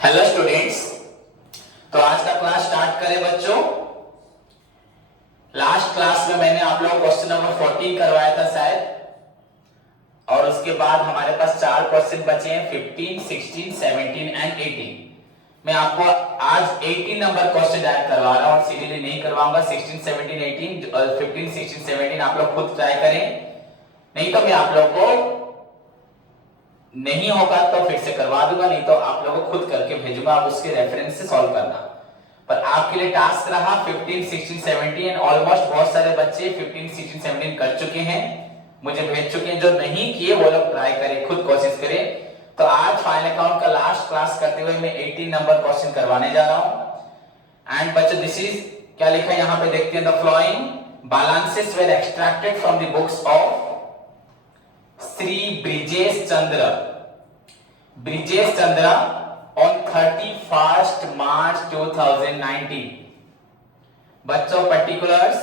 Hello students. तो आज का क्लास स्टार्ट करें बच्चों। लास्ट क्लास में मैंने आप लोगों को क्वेश्चन नंबर 14 करवाया था शायद, और उसके बाद हमारे पास 4 क्वेश्चन बचे हैं 15, 16, 17 एंड 18। मैं आपको आज 18 नंबर क्वेश्चन ऐड करवा रहा हूं और सीरियली नहीं करवाऊंगा। 16, 17, 18 और 15, 16, 17 आप लोग खुद ट्राई करें, नहीं तो मैं आप लोगों को नहीं होगा तो फिर से करवा दूंगा, नहीं तो आप लोगों को खुद करके भेजूंगा, आप उसके रेफरेंस से सॉल्व करना। पर आपके लिए टास्क रहा 15, 16, 17। ऑलमोस्ट बहुत सारे बच्चे 15, 16, 17 कर चुके हैं, मुझे भेज चुके हैं। जो नहीं किए वो लोग ट्राई करें, खुद कोशिश करें। तो आज फाइनल अकाउंट का लास्ट क्लास करते हुए मैं 18 नंबर क्वेश्चन करवाने जा रहा हूं। एंड बच्चों दिस इज क्या लिखा है यहाँ पे देखते हैं। The flowing balances were extracted from the books of Sri Brijesh Chandra on 31st March 2019। बच्चों पर्टिकुलर्स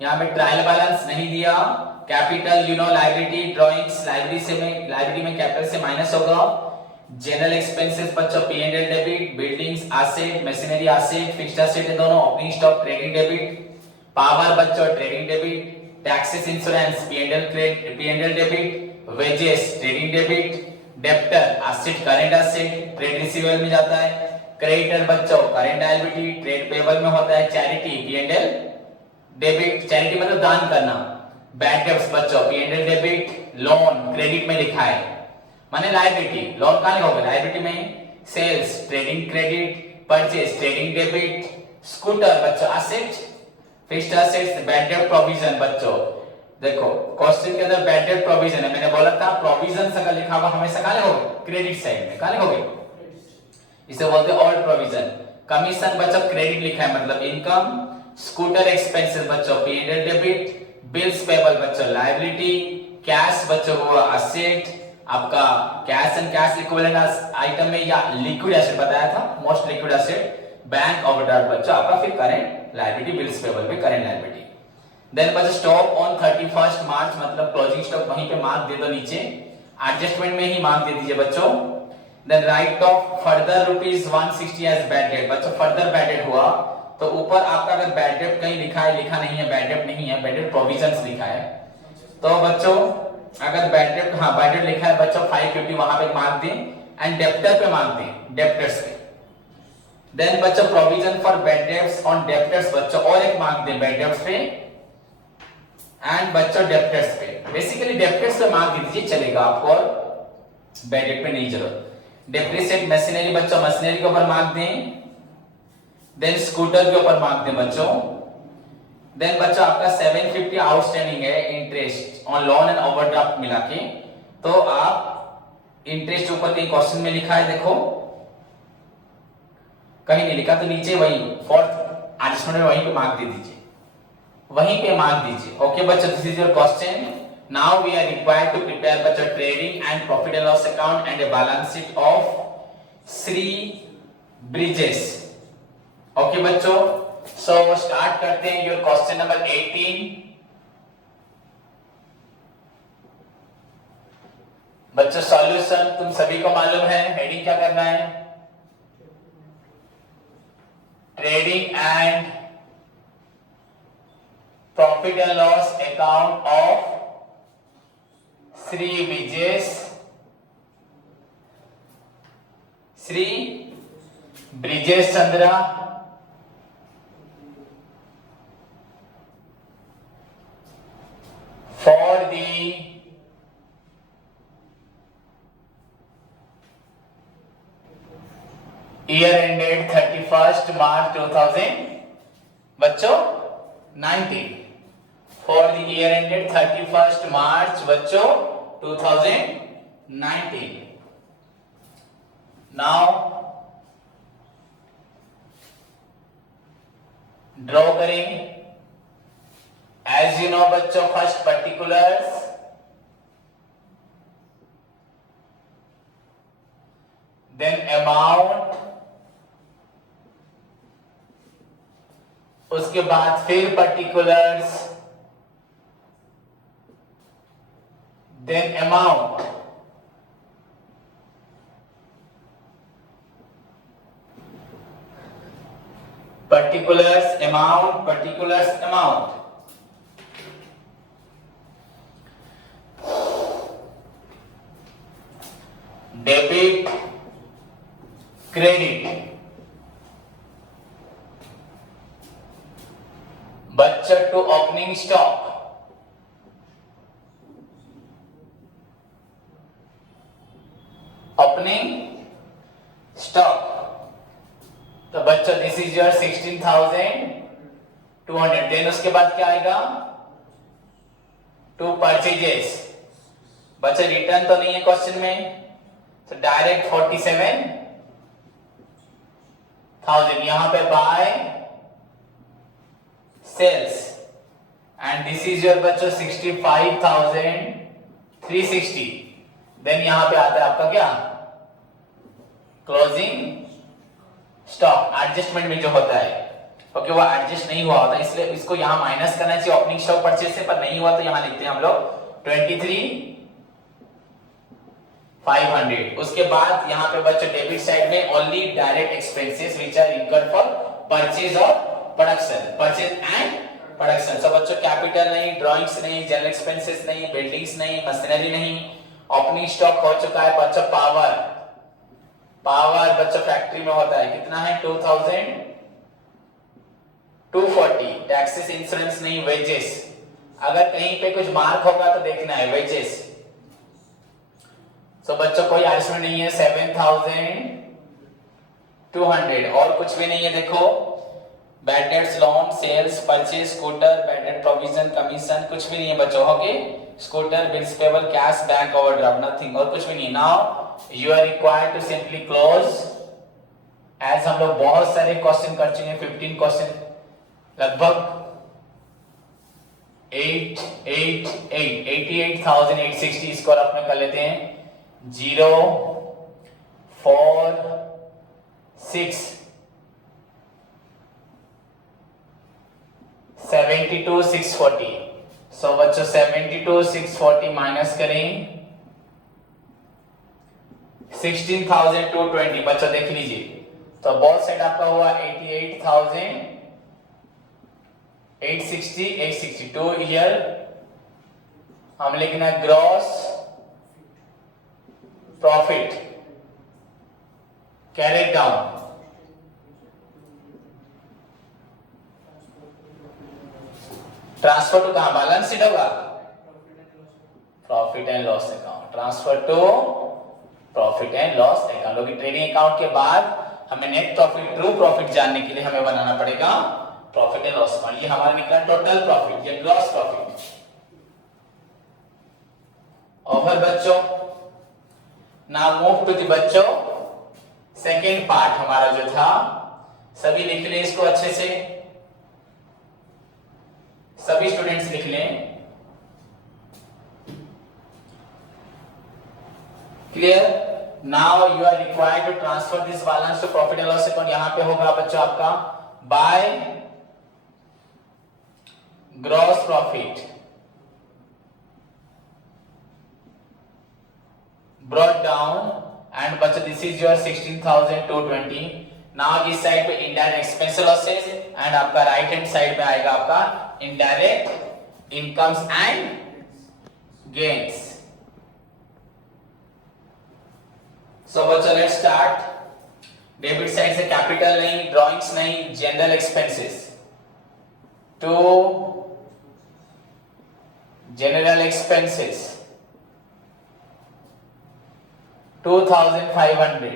यहां पे ट्रायल बैलेंस नहीं दिया। कैपिटल लायबिलिटी ड्राइंग्स लाइब्रेरी में कैपिटल से माइनस होगा। जनरल एक्सपेंसेस बच्चों P and L debit, buildings asset, machinery asset, fixed asset है दोनों, opening stock trading debit, power बच्चों trading debit, taxes insurance P and L debit, wages trading debit, debtor asset current asset trade receivable में जाता है, creditor बच्चों current liability trade payable में होता है, charity P and L debit, charity मतलब दान करना, बैड डेब्ट्स बच्चों P and L debit, loan credit में लिखा है माने लायबिलिटी, लोन कहां होगा लायबिलिटी में, sales trading credit, purchase trading debit, scooter बच्चों एसेट, फिक्स्ड एसेट्स बैड डेब्ट प्रोविजन बच्चों। देखो क्वेश्चन के अंदर बैड डेब्ट प्रोविजन है, मैंने बोला था प्रोविजन से लिखा हुआ हमेशा कहां लिखोगे, क्रेडिट साइड में कहां लिखोगे, इसे बोलते हैं ऑल प्रोविजन। कमीशन बच्चों क्रेडिट लिखा है मतलब इनकम, स्कूटर एक्सपेंसेस बच्चों P and L debit, bills payable बच्चों लायबिलिटी, कैश बच्चों को एसेट, आपका cash and cash equivalent item में या लिक्विड एसेट बताया था, most liquid asset, bank overdraft बच्चों आपका, फिर करेंट लायबिलिटी बिल्स पेबल पे करेंट लायबिलिटी। देन बच्चों स्टॉक ऑन 31st मार्च मतलब क्लोजिंग स्टॉक वहीं पे मार्क दे दो नीचे, एडजस्टमेंट में ही मार्क दे दीजिए बच्चों। Then write off further ₹160 as bad debt बच्चों, फर्दर बैड डेट हुआ तो ऊपर आपका अगर बैड डेट कहीं लिखा है, लिखा नहीं है बैड डेट नहीं है, बैड डेट प्रोविजंस लिखा है, तो बच्चों अगर बैड डेट बैड डेट लिखा है बच्चों 550 वहां पे मार्क दें एंड डेप्टर पे मार्क दें, डेप्टर्स पे। देन बच्चों provision for bad dates on debtors बच्चों और एक मार्क दें बैड डेट्स पे एंड बच्चों डेप्टर्स पे। बेसिकली डेप्टर्स पे मार्क दे दीजिए चलेगा आपको, और बैड डेट पे नहीं जरूरत। डेप्रिसिएट मशीनरी बच्चों मशीनरी के ऊपर मार्क दें, देन स्कूटर के ऊपर मार्क दें बच्चों। देन बच्चों आपका 750 आउटस्टैंडिंग है interest on loan and overdraft मिला के, तो आप इंटरेस्ट ऊपर कहीं क्वेश्चन में लिखा है देखो, कहीं नहीं लिखा तो नीचे वही फोर्थ एडजस्टमेंट में वहीं पे मार्क दे दीजिए, वहीं पे मार्क दीजिए। ओके बच्चों this is your question. Now we are required to prepare बच्चों trading and profit and loss account and a balance sheet of Shri Brijesh. Okay बच्चों, सो स्टार्ट करते हैं योर क्वेश्चन नंबर 18। बच्चों सॉल्यूशन तुम सभी को मालूम है, हेडिंग क्या करना है, trading and profit and loss account of Shri Brijesh Chandra for the year ended 31st March 2000 बच्चों 19, for the year ended 31st March बच्चों 2019। now ड्रॉ करें। as you know बच्चों फर्स्ट पर्टिकुलर्स, देन अमाउंट, उसके बाद फिर particulars, then amount, particulars amount. Debit, credit. Budget to opening stock. Opening stock. तो बच्चों this is your 16,200. Then उसके बाद क्या आएगा? To purchases. बच्चों रिटर्न तो नहीं है क्वेश्चन में, तो डायरेक्ट 47,000. यहां पे by sales and this is your बच्चों 65,360. देन यहां पे आता है आपका क्या? Closing stock. एडजस्टमेंट में जो होता है, क्योंकि वो एडजस्ट नहीं हुआ होता इसलिए इसको यहां माइनस करना चाहिए ओपनिंग स्टॉक परचेज से, पर नहीं हुआ तो यहां लिखते हैं हम लोग 23,500. उसके बाद यहां पे बच्चों डेबिट साइड में only direct expenses which are incurred for purchase और production. Purchase and production. So बच्चों कैपिटल नहीं, ड्राइंग्स नहीं, जनरल एक्सपेंसेस नहीं, बिल्डिंग्स नहीं, मशीनरी नहीं. ओपनिंग स्टॉक हो चुका है बच्चों. पावर बच्चों फैक्ट्री में होता है, कितना है? 2,240. टैक्सेस, इंश्योरेंस नहीं, वेजेस. अगर कहीं पे कुछ मार्क होगा तो देखना है वेजेस. सो बच्चों कोई एडजस्टमेंट नहीं है. 7,200 और कुछ भी नहीं है. देखो bad debts, loan, sales, purchase, scooter, bad debt provision, commission, कुछ भी नहीं है बच्चों. Okay, scooter, bills payable, cash, bank overdraft, nothing, और कुछ भी नहीं. Now you are required to simply close. As हम लोग बहुत सारे क्वेश्चन कर चुके हैं, 15 क्वेश्चन लगभग 88,860 स्कोर अपने कर लेते हैं. 0, 4, 6, 72,640. सो बच्चों 72,640 माइनस करें 16,220. बच्चों देख लीजिए, तो बोथ साइड आपका हुआ 88,860, 862. ईयर हम लिखना gross profit carried down. Transfer to कहां? बैलेंस शीट होगा, profit and loss account. Transfer to profit and loss account. क्योंकि ट्रेडिंग अकाउंट के बाद हमें नेट प्रॉफिट, ट्रू प्रॉफिट जानने के लिए हमें बनाना पड़ेगा प्रॉफिट एंड लॉस अकाउंट. ये हमारा निकला टोटल प्रॉफिट, ये ग्रॉस प्रॉफिट. ओवर बच्चों, नाउ मूव टू द बच्चों सेकेंड पार्ट हमारा जो था. सभी लिख लें इसको अच्छे से, सभी स्टूडेंट्स लिख लें. Clear? Now you are required to transfer this balance to profit and loss account. यहां पे होगा बच्चों आपका by gross profit brought down and बच्चों दिस इज योर 16,220. नाउ इस साइड पे इनडायरेक्ट एक्सपेंस लॉसेस एंड आपका राइट हैंड साइड में आएगा आपका indirect incomes and gains. So बच्चों लेट्स स्टार्ट. डेबिट साइड से कैपिटल नहीं, ड्राइंग्स नहीं, general expenses. To general expenses 2,500.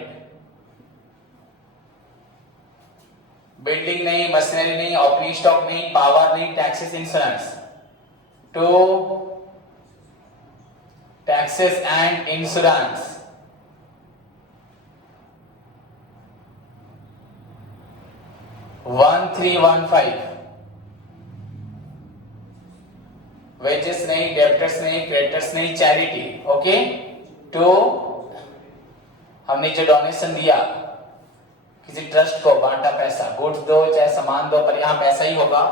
Building नहीं, मशीनरी नहीं, ओपनिंग स्टॉक नहीं, पावर नहीं, taxes, insurance. To taxes and insurance 1,315. Wages नहीं, डेब्टर्स नहीं, क्रेडिटर्स नहीं, चैरिटी. ओके, टू हमने जो डोनेशन दिया किसी ट्रस्ट को, बांटा पैसा, गुड्स दो चाहे सामान दो, पर यहाँ पैसा ही होगा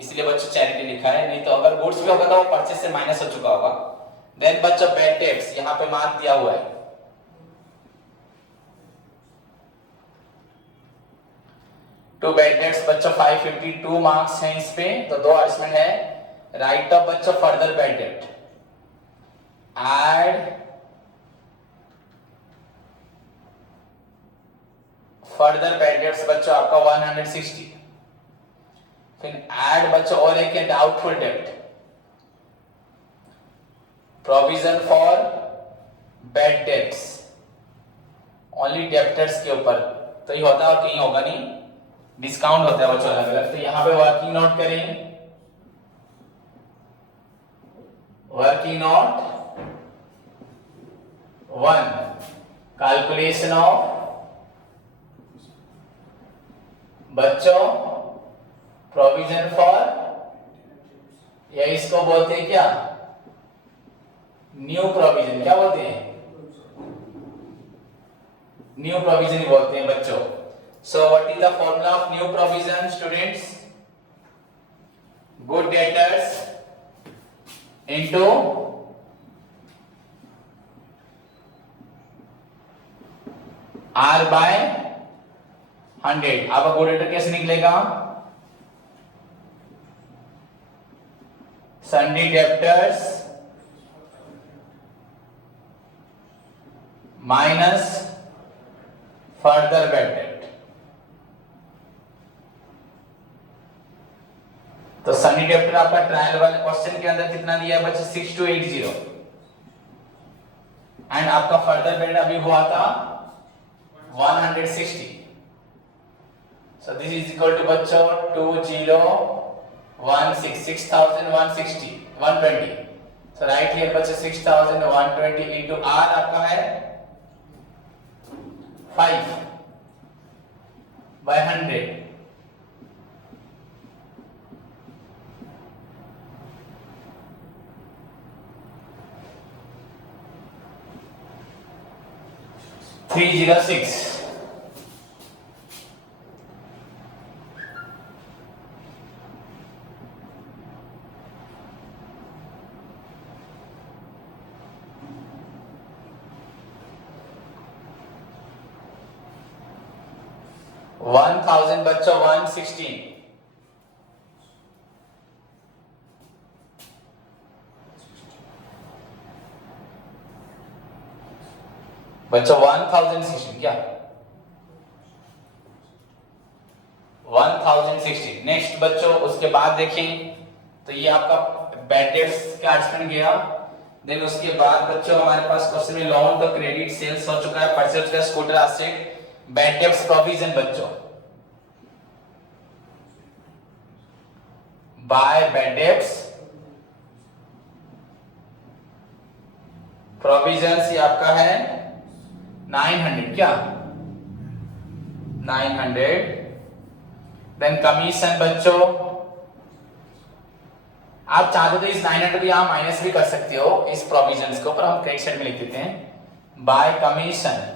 इसलिए बच्चों चैरिटी लिखा है. नहीं तो अगर गुड्स भी होगा तो वो परचेज से माइनस हो चुका होगा. देन बच्चों बैड डेट्स यहाँ पे मार्क दिया हुआ है. टू बैड डेट्स बच्चों 552 मार्क्स हैं इस पे, तो 2 आर्गुमेंट है। राइट ऑफ बच्चों further bad debt, add further bad debts बच्चों आपका 160। फिर ऐड बच्चों और एक है doubtful debt, provision for bad debts only debtors के ऊपर, तो ये होता है और कहीं होगा नहीं, डिस्काउंट होता है बच्चों अलग अलग। तो यहां पे वर्किंग नोट करें, वर्किंग नोट 1 कैलकुलेशन ऑफ बच्चों प्रोविजन फॉर, या इसको बोलते हैं क्या, न्यू प्रोविजन, क्या बोलते हैं, न्यू प्रोविजन ही बोलते हैं बच्चों। So what is the formula of new provision students, good debtors into R by 100। अब गुड डेटर कैसे निकलेगा, sundry debtors minus further bad debt. तो सन्नी डेप्टर आपका ट्रायल वाले क्वेश्चन के अंदर कितना दिया है बच्चे, 6280, एंड आपका फर्दर बैड अभी हुआ था 160। So this is equal to बच्चों 2016 6160 120। सो राइट हियर बच्चे 6120 इनटू आर आपका है 5 by 100। थ्री 306। 1000 बच्चों 116। बच्चों 1016 क्या 1016। नेक्स्ट बच्चों उसके बाद देखें तो ये आपका बैड डेट्स का आर्गुमेंट गया। देन उसके बाद बच्चों हमारे पास क्वेश्चन में लोन तो क्रेडिट सेल्स हो चुका है, परचेज का scooter asset, bad debts provision बच्चों बाय बैड डेट्स प्रोविजंस ये आपका है 900 क्या 900। देन कमीशन बच्चों आप चाहते तो इस 900 को यहां माइनस भी कर सकते हो इस प्रोविजंस को, पर हम क्रेडिट साइड में लिख देते हैं बाय कमीशन।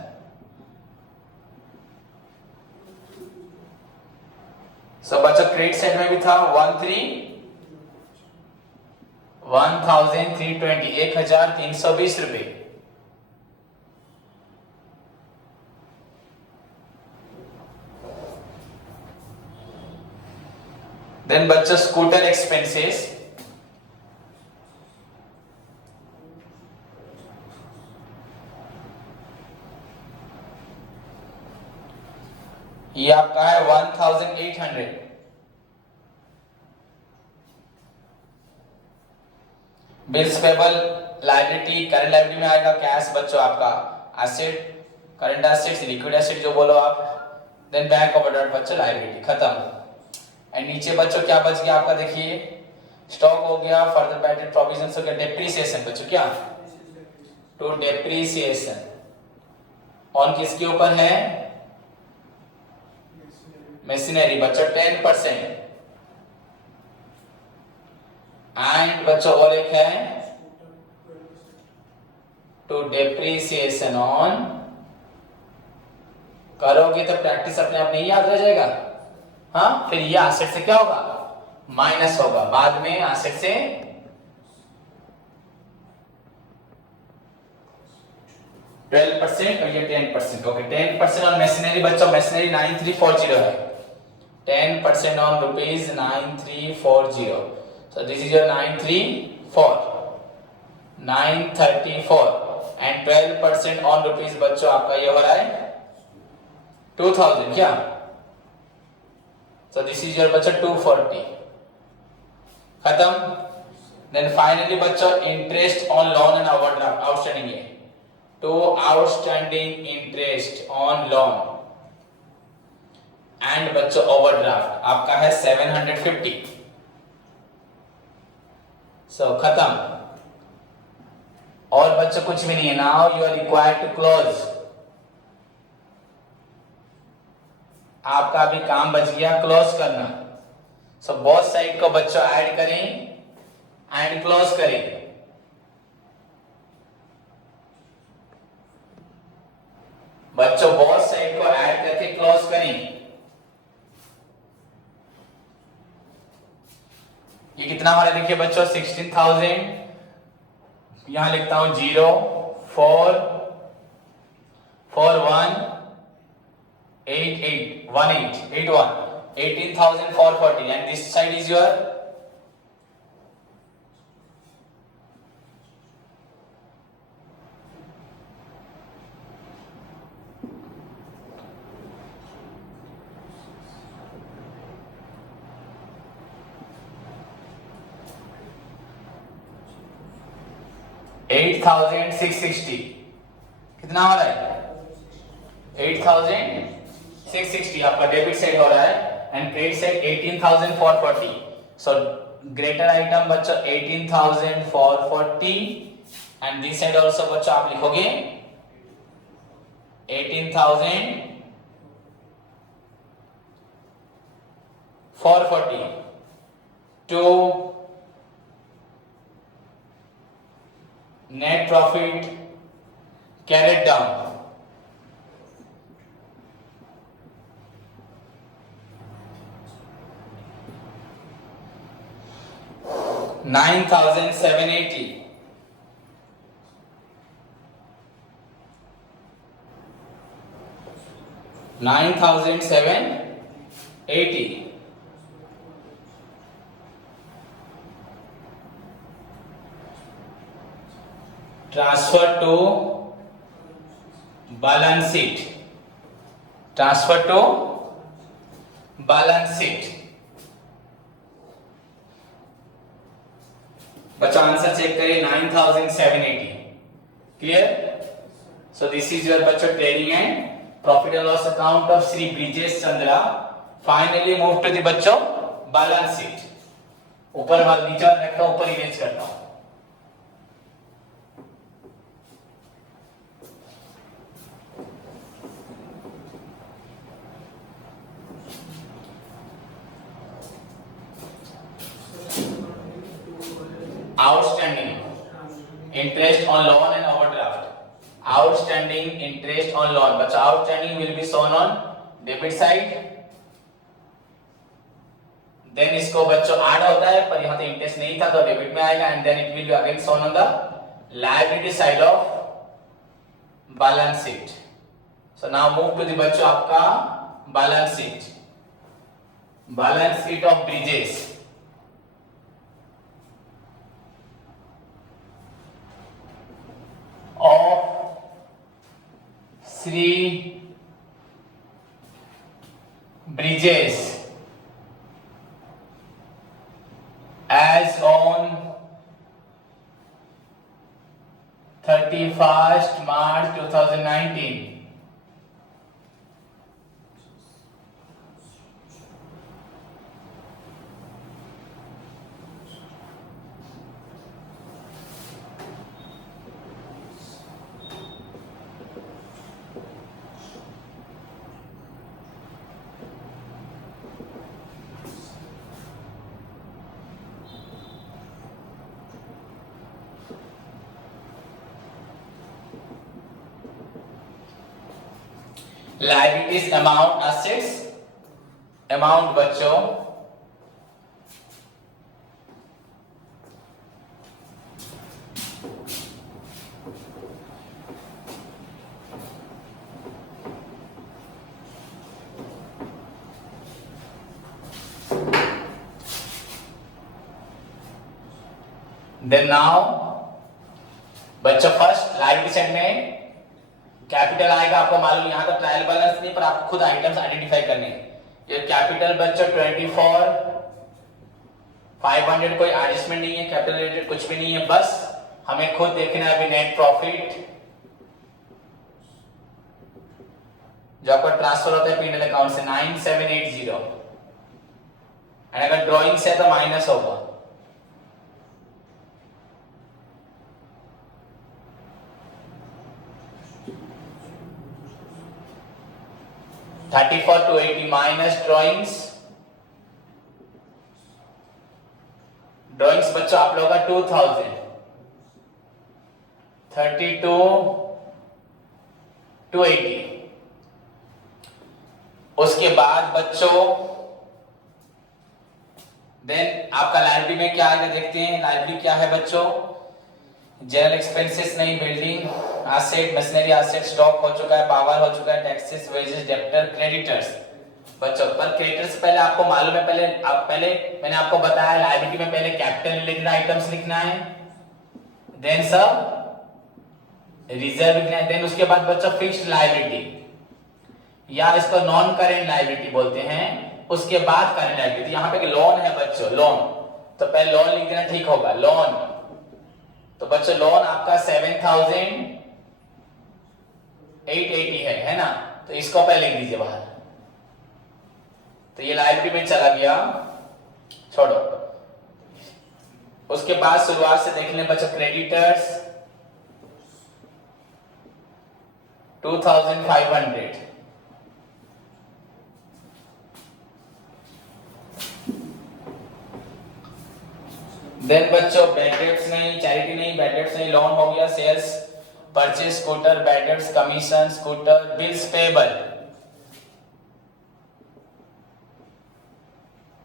सो बच्चों क्रेडिट साइड में भी था 1320 रुपए। देन बच्चों स्कूटर एक्सपेंसेस ये आपका है 1800। Bills payable liability current liability में आएगा कैश बच्चों आपका asset, current assets, liquid asset जो बोलो आप। देन बैंक ओवरड्राफ्ट बच्चों लायबिलिटी खत्म। एंड नीचे बच्चों क्या बच गया आपका, देखिए स्टॉक हो गया, फर्दर बैड डेट प्रोविजंस हो गया, डेप्रिसिएशन बच्चों क्या टू डेप्रिसिएशन ऑन किसके ऊपर है, मशीनरी बच्चों 10%। एंड बच्चों और एक है टू डेप्रिसिएशन ऑन, करोगे तो प्रैक्टिस अपने आप नहीं याद रह जाएगा। हाँ फिर ये एसेट से क्या होगा माइनस होगा, बाद में एसेट से 12% और ये 10%। ओके 10% और मशीनरी बच्चों मशीनरी 9340 है, 10% on rupees 9340. So this is your 934 and 12% on rupees बच्चों आपका ये हो रहा है 2000 क्या? So this is your बच्चों 240. खत्म. Then finally बच्चों interest on loan and overdraft outstanding है. तो outstanding interest on loan and बच्चों ओवरड्राफ्ट आपका है 750. सो खत्म. और बच्चों कुछ भी नहीं है. Now you are required to close. आपका भी काम बच गया क्लोज करना. सो बोथ साइड को बच्चों ऐड करें एंड क्लोज करें. बच्चों बोथ साइड को ऐड करके क्लोज करें. ये कितना हमारा देखिए बच्चों 16,000. यहां लिखता हूं 0 4 4 1 8 8 1 8 8 1 18,440 and this side is your 8,660. कितना हो रहा है 8,660 आपका डेबिट साइड हो रहा है and credit side 18,440. So greater item बच्चों 18,440 एंड दिस साइड आल्सो बच्चों आप लिखोगे 18,440 to net profit carried down. $9,780. $9,780. Transfer to balance sheet. Transfer to balance sheet. बच्चों आंसर चेक करिए 9,780. Clear? So this is your बच्चों trading and profit and loss account of Shri Brijesh Chandra. Finally move to the बच्चों balance sheet. ऊपर वाला नीचे रखता हूं, ऊपर इमेज करता हूं. Outstanding interest on loan and overdraft. Outstanding interest on loan. But outstanding will be shown on debit side. Then इसको बच्चों ऐड होता है पर यहाँ तो इंटरेस्ट नहीं था तो डेबिट में आएगा and then it will be again shown on the liability side of balance sheet. So now move to the बच्चों आपका balance sheet. Balance sheet of Bridges. Of Sri Bridges as on 31st March 2019. Liabilities amount assets amount बच्चों then now बच्चों first liability side में capital आएगा, आपको मालूम यहाँ तो ट्रायल बैलेंस नहीं, पर आपको खुद आइटम्स आइडेंटिफाई करने हैं। ये कैपिटल बच्चों 24 500, कोई एडजस्टमेंट नहीं है, कैपिटल रिलेटेड कुछ भी नहीं है, बस हमें खुद देखना है अभी नेट प्रॉफिट जो आपका ट्रांसफर होता है पीएनएल अकाउंट से 9780, एंड अगर ड्रॉइंग से है तो माइनस होगा। $34,280 माइनस ड्रॉइंग्स बच्चों आप लोगों का 2000, 32,280। उसके बाद बच्चों देन आपका लाइब्रेरी में क्या आएगा देखते हैं। लाइब्रेरी क्या है बच्चों, जनरल एक्सपेंसेस नहीं, building asset, machinery asset, stock हो चुका है, पावर हो चुका है, टैक्सेस, वेजेस, डेब्टर, क्रेडिटर्स। बच्चों पर क्रेडिटर्स से पहले आपको मालूम है, पहले मैंने आपको बताया लायबिलिटी में पहले कैपिटल रिलेटेड आइटम्स लिखना है, देन सब रिजर्व लिखना है, देन उसके बाद बच्चों फिक्स्ड लायबिलिटी या इसको नॉन करेंट लायबिलिटी बोलते हैं, उसके बाद करेंट लायबिलिटी। यहाँ पे लोन है बच्चों, लोन तो पहले लोन लिख देना ठीक होगा। लोन तो बच्चों लोन आपका 7,880 है ना, तो इसको पहले लिख दीजिए बाहर। तो ये लायबिलिटी में चला गया, छोड़ो। उसके बाद शुरुआत से देख लें बच्चों, क्रेडिटर्स 2,500, देन बच्चों बैड डेट्स नहीं, चैरिटी नहीं, बैड डेट्स नहीं, लोन हो गया, sales purchase, scooter, bad debts, commission, scooter, bills payable,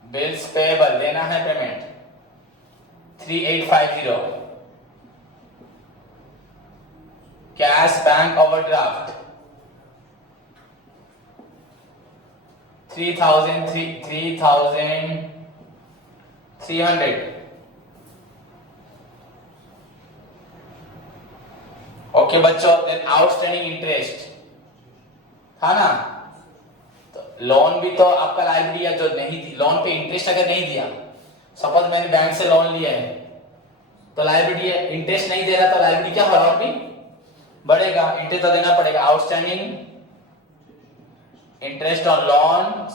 bills payable देना है payment 3850, cash bank overdraft 3,300। Okay बच्चों, देन आउटस्टैंडिंग इंटरेस्ट था ना, तो लोन भी तो आपका लायबिलिटी है जो नहीं थी, लोन पे इंटरेस्ट अगर नहीं दिया, सपोज मैंने बैंक से लोन लिया है तो लायबिलिटी है, इंटरेस्ट नहीं दे रहा तो लायबिलिटी क्या होगा, और भी बढ़ेगा, इंटरेस्ट तो देना पड़ेगा। Outstanding interest on loans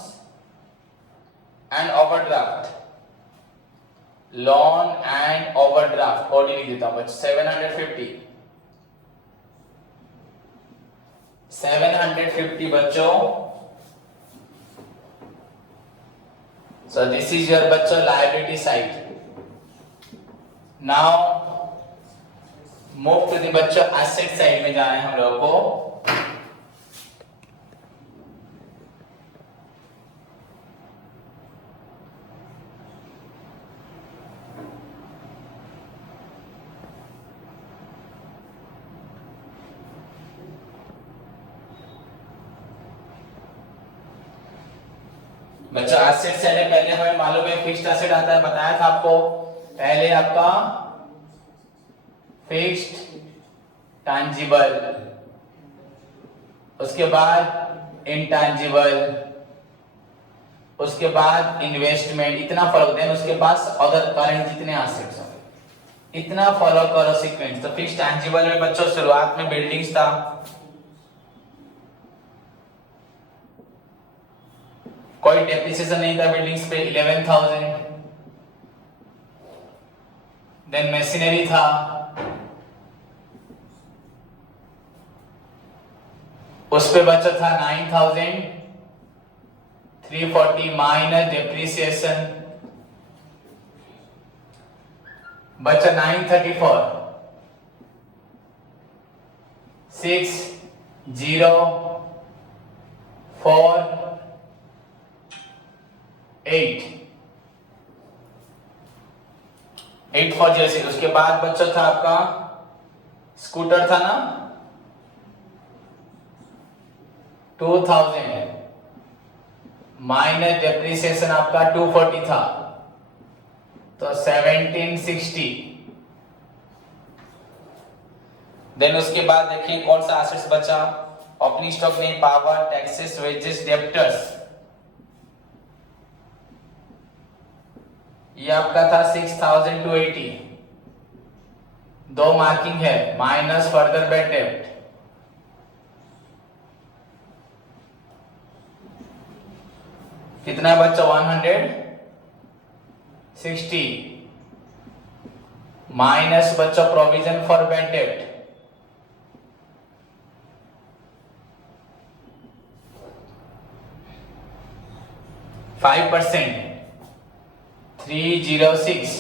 and overdraft, loan and overdraft OD लिख देता हूं 750 बच्चों। So this is your बच्चों liability side. Now move to the बच्चों asset side में जाना है हम लोगों को। बच्चों एसेट से पहले हमें मालूम है फिक्स्ड एसेट आता है, बताया था आपको। पहले आपका फिक्स्ड टैंजिबल, उसके बाद इंटैंजिबल, उसके बाद इन्वेस्टमेंट, इतना फॉलो, देन उसके पास अदर करंट जितने एसेट्स हैं इतना फॉलो करो सीक्वेंस। तो फिक्स्ड टैंजिबल में बच्चों शुरुआत में बिल्डिंग्स था, कोई डेप्रिसिएशन नहीं था बिल्डिंग्स पे 11,000, देन मशीनरी था, उस पे बचा था 9,340 माइनस डेप्रिसिएशन, बचा 934 6,0,4,8,8,4,06। उसके बाद बच्चा था आपका स्कूटर था ना 2,000 माइनस डेप्रिसिएशन आपका 240 था, तो 1760 देन उसके बाद देखिए कौन सा एसेट्स बचा, ओपनिंग स्टॉक नहीं, पावर, टैक्सेस, वेजेस, डेब्टर्स, ये आपका था 6280, दो मार्किंग है, माइनस फर्दर बैड डेब्ट, कितना बच्चा 160, माइनस बच्चा प्रोविजन फॉर बैड डेब्ट, फाइव %, 306,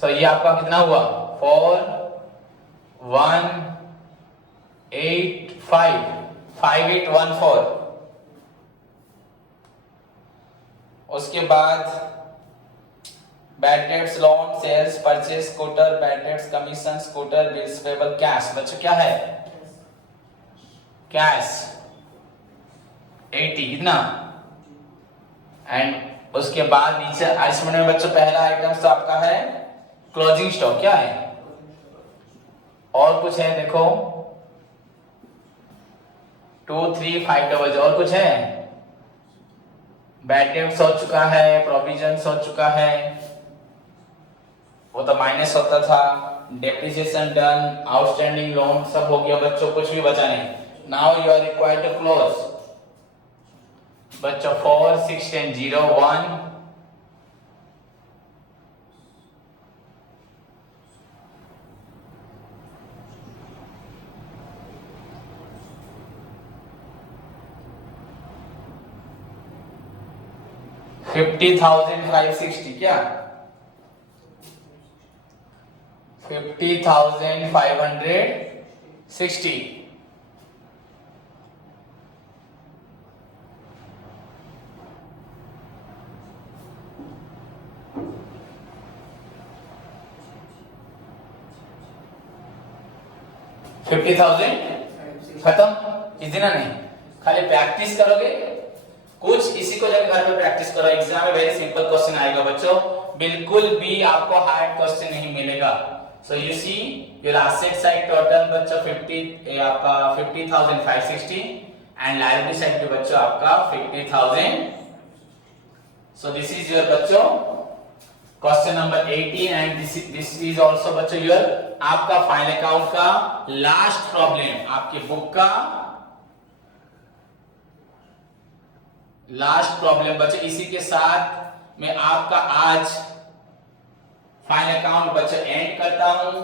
सो ये आपका कितना हुआ 5814। उसके बाद bad debts, loan, sales, purchase, scooter, bad debts, commission, scooter, bills payable, cash, बच्चों क्या है कैश 80 कितना, एंड उसके बाद नीचे इसमें में बच्चों पहला आइटम तो आपका है क्लोजिंग स्टॉक, क्या है और कुछ है देखो 2350, और कुछ है, बैड डेब्ट्स हो चुका है, प्रोविजंस हो चुका है, वो तो माइनस होता था, डेप्रिसिएशन डन, आउटस्टैंडिंग लोन सब हो गया बच्चों, कुछ भी बचा नहीं। Now you are required to close बच्चों 4601, $50,560, क्या 50,560, खत्म, इसी ना नहीं, खाली प्रैक्टिस करोगे कुछ इसी को जब घर में प्रैक्टिस करो, एग्जाम में वेरी सिंपल क्वेश्चन आएगा बच्चों, बिल्कुल भी आपको हार्ड क्वेश्चन नहीं मिलेगा। So you see your asset side total बच्चों 50 आपका 50,560 एंड लायबिलिटी साइड पे बच्चों आपका 50,000। सो दिस इज योर बच्चों question number 18 and this is also बच्चों योर आपका फाइनल अकाउंट का लास्ट प्रॉब्लम, आपकी बुक का लास्ट प्रॉब्लम बच्चों। इसी के साथ मैं आपका आज फाइनल अकाउंट बच्चों एंड करता हूं।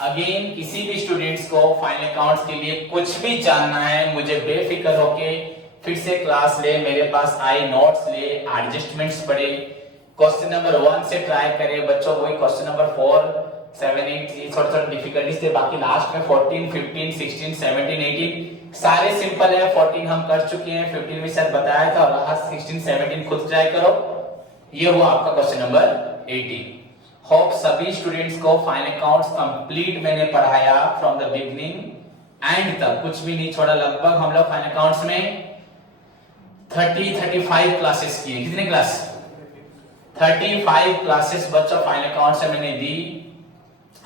अगेन किसी भी स्टूडेंट्स को फाइनल अकाउंट्स के लिए कुछ भी जानना है, मुझे बेफिक्र होके फिर से क्लास ले, मेरे पास आई नोट्स ले, एडजस्टमेंट्स पढ़े, क्वेश्चन नंबर 1 से ट्राई करें बच्चों, वही क्वेश्चन नंबर 4 7 8 थोड़ा थोड़ा डिफिकल्टीज थे, बाकी लास्ट में 14 15 16 17 18 सारे सिंपल है। 14 हम कर चुके हैं, 15 भी शायद बताया था, और लास्ट 16 17 खुद ट्राई करो। ये हुआ आपका क्वेश्चन नंबर 18। होप सभी स्टूडेंट्स को फाइनल अकाउंट्स कंप्लीट मैंने पढ़ाया फ्रॉम द बिगनिंग एंड तक, कुछ भी नहीं छोड़ा। लगभग हम लोग फाइनल अकाउंट्स में 35 क्लासेस किए। कितने क्लास? 35 क्लासेस बच्चों फाइनल अकाउंट से मैंने दी।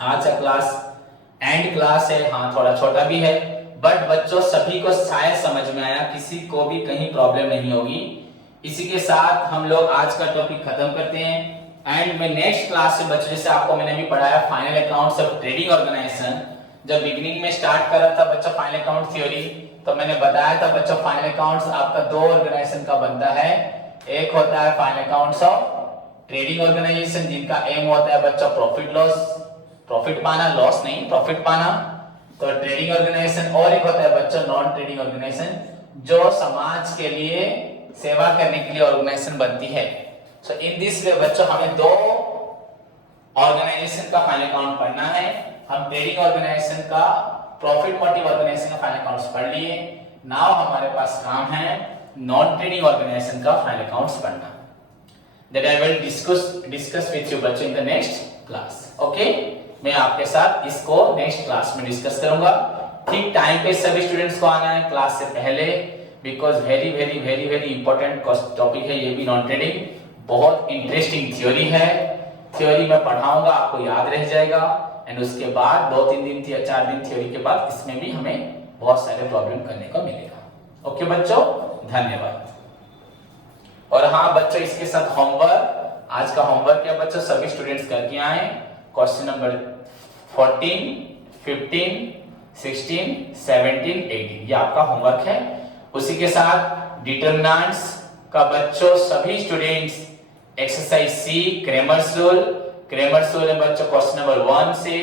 आज का क्लास एंड क्लास है, हाँ थोड़ा छोटा भी है, बट बच्चों सभी को शायद समझ में आया, किसी को भी कहीं प्रॉब्लम नहीं होगी। इसी के साथ हम लोग आज का टॉपिक खत्म करते हैं एंड मैं नेक्स्ट क्लास से बच्चों जैसे आपको मैंने भी पढ़ाया final accounts of trading organisation. जब बिगिनिंग में स्टार्ट कर रहा था बच्चों फाइनल अकाउंट थ्योरी, तो मैंने बताया था बच्चों फाइनल अकाउंट्स आपका दो ऑर्गेनाइजेशन का बनता है। एक होता है final accounts of trading organisation जिनका एम होता है बच्चों प्रॉफिट लॉस, प्रॉफिट पाना, लॉस नहीं प्रॉफिट पाना, तो ट्रेडिंग ऑर्गेनाइजेशन। और एक होता है बच्चों नॉन ट्रेडिंग ऑर्गेनाइजेशन जो समाज के लिए सेवा करने के लिए ऑर्गेनाइजेशन बनती है। सो इन दिस वे बच्चों हमें दो ऑर्गेनाइजेशन का फाइनल अकाउंट पढ़ना है। हम ट्रेडिंग ऑर्गेनाइजेशन का, प्रॉफिट मोटिव ऑर्गेनाइजेशन का फाइनल अकाउंट्स पढ़ लिए। नाउ हमारे पास काम है नॉन ट्रेडिंग ऑर्गेनाइजेशन का फाइनल अकाउंट्स पढ़ना। That I will discuss with you बच्चों in the next class. Okay, मैं आपके साथ इसको नेक्स्ट क्लास में डिस्कस करूंगा। ठीक टाइम पे सभी स्टूडेंट्स को आना है क्लास से पहले, because very very very very important topic है ये भी। नॉन ट्रेडिंग बहुत इंटरेस्टिंग थ्योरी है, थ्योरी में पढ़ाऊंगा आपको याद रह जाएगा एंड उसके बाद 2-3 दिन 4 दिन थ्योरी के बाद इसमें भी हमें बहुत सारे प्रॉब्लम करने को मिलेगा। ओके बच्चों, धन्यवाद। और हाँ बच्चों, इसके साथ होमवर्क, आज का होमवर्क क्या बच्चों सभी स्टूडेंट्स करके आए। क्वेश्चन नंबर 14, 15, 16, 17, 18 ये आपका होमवर्क है। उसी के साथ डिटरमिनेंट्स का बच्चों सभी स्टूडेंट्स एक्सरसाइज सी क्रेमर्स रूल में बच्चों क्वेश्चन नंबर 1 से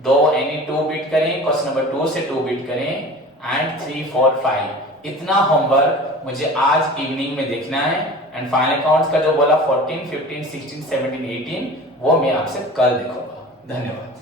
2 एनी 2 बीट करें, क्वेश्चन नंबर 2 से 2 बीट करें एंड 3, 4, 5 इतना होमवर्क मुझे आज इवनिंग में देखना है। एंड फाइनल अकाउंट्स का जो बोला 14, 15, 16, 17, 18 वो मैं आपसे कल देखूंगा। धन्यवाद।